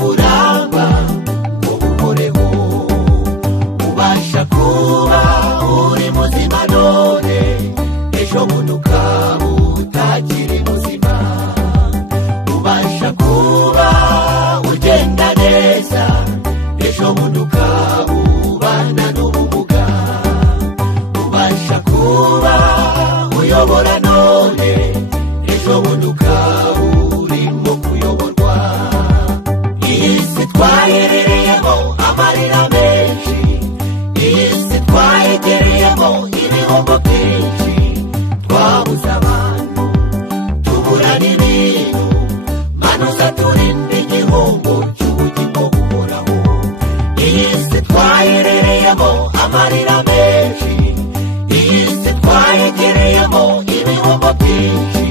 buramba ngo buhoreho, ubasha kuba uri muzima none ejo bundi ukaba utakiri muzima, ubasha kuba ugenda neza ejo bundi ukaba ubana n'ubumuga, ubasha kuba uyobora none ejo bundi ukaba urimo kuyoborwa. Iyi si twaherereyemo amarira menshi, iyi si twayegereyemo ibihombo byinshi, twabuze abantu tubura n'ibintu, manuza turinde igihombo cy'ubugingo buhoraho. Iyi si twaherereyemo amarira menshi, iyi si twayegereyemo ibihombo byinshi,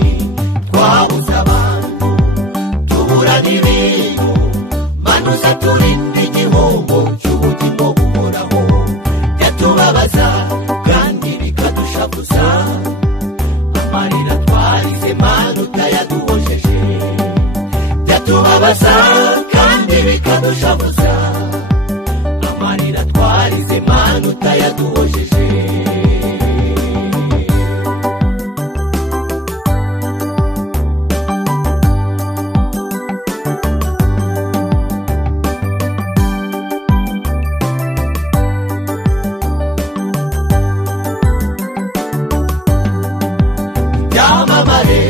twabuze abantu tubura n'ibintu, manuza turinde igihombo cy'ubugingo buhoraho. Byatubabaza kandi bikadushavuza, amarira twarize Mana utayaduhojeje. Byatubabaza kandi bikadushavuza, amarira twarize Mana utayaduhojeje. Yamamare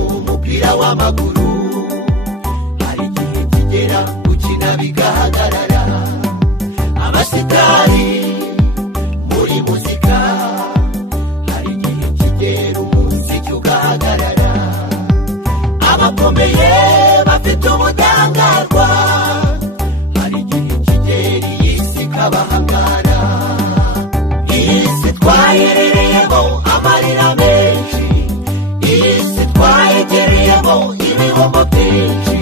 umupira w'amaguru, hari igihe kigera gukina bigahagarara. Abasitari muri muzika, hari igihe kigera umuziki ugahagarara. Abakomeye bafite ubudahangarwa, hari igihe kigera iyi si ikabahangara. Iyi si twaherereyemo amarira menshi, iyi si twayegereyemo ibihombo byinshi,